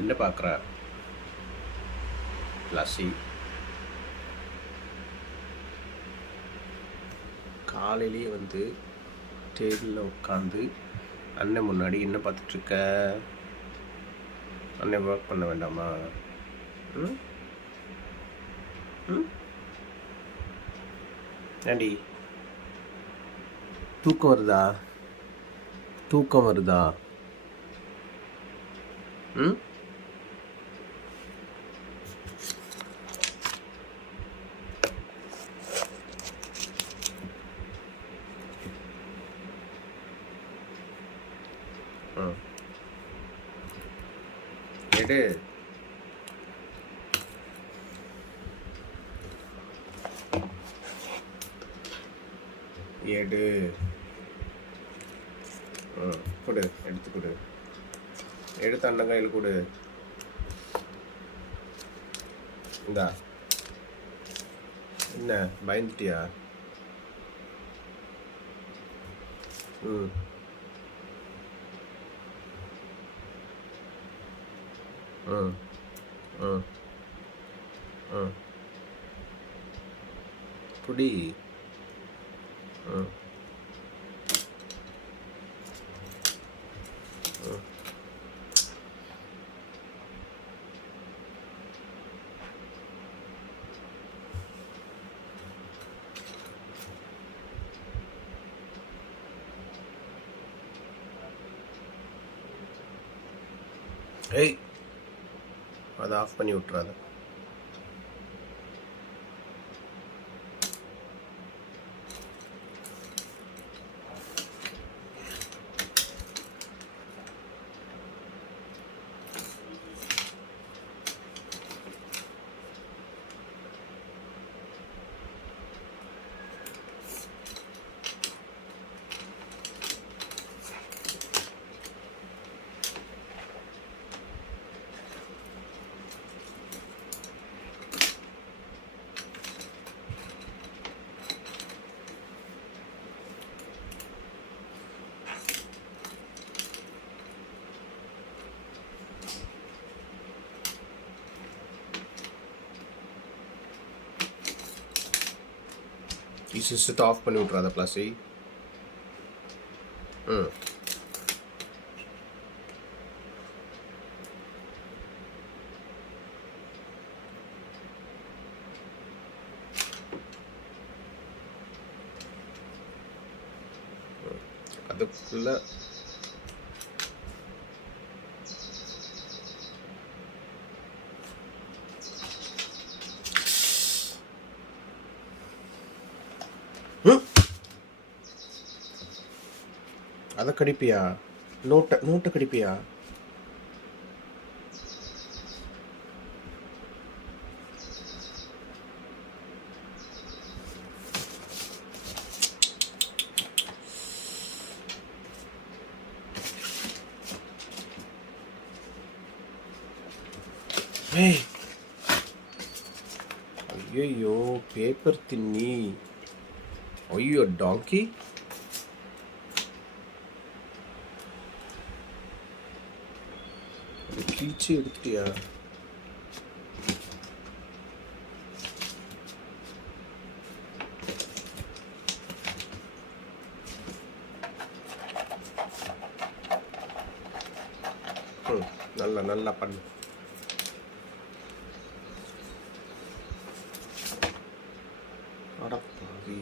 என்ன பார்க்குற லஸ்ஸி? காலையிலேயே வந்து டேபிளில் உட்காந்து அண்ணன் முன்னாடி என்ன பார்த்துட்ருக்க? அண்ணன் ஒர்க் பண்ண வேண்டாமா? ம் ம் ஏண்டி தூக்கம் வருதா? தூக்கம் வருதா? ம் ம் எடு. எடு. கொடு, எடுத்து கொடு. எடுத்து அண்ணன் கையில் கொடு. இந்தா. என்ன பயந்துட்டியா? ம் ம் ம் ம் புடி. ம் ம் ஏய், அதை ஆஃப் பண்ணி விட்றாத. சிஸ்டத்தை ஆஃப் பண்ணி விட்றாத ப்ளஸி. ம் அதுக்குள்ள அதை கடிப்பியா? நோட்டை கடிப்பியா? ஏய், ஐயோ பேப்பர் தின்னி. ஐயோ டாங்கி. கிழிச்சு எடுத்துட்டியா? நல்லா நல்லா பண்ணு. அடப்பாவி.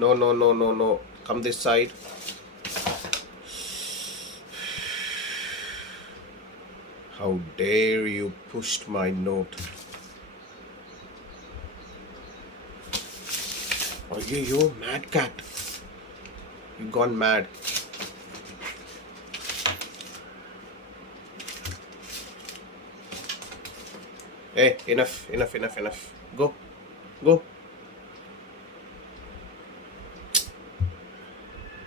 No, no, no, no, no. Come this side. How dare you pushed my note? Ayyo, mad cat. You gone mad. Hey, enough. Go.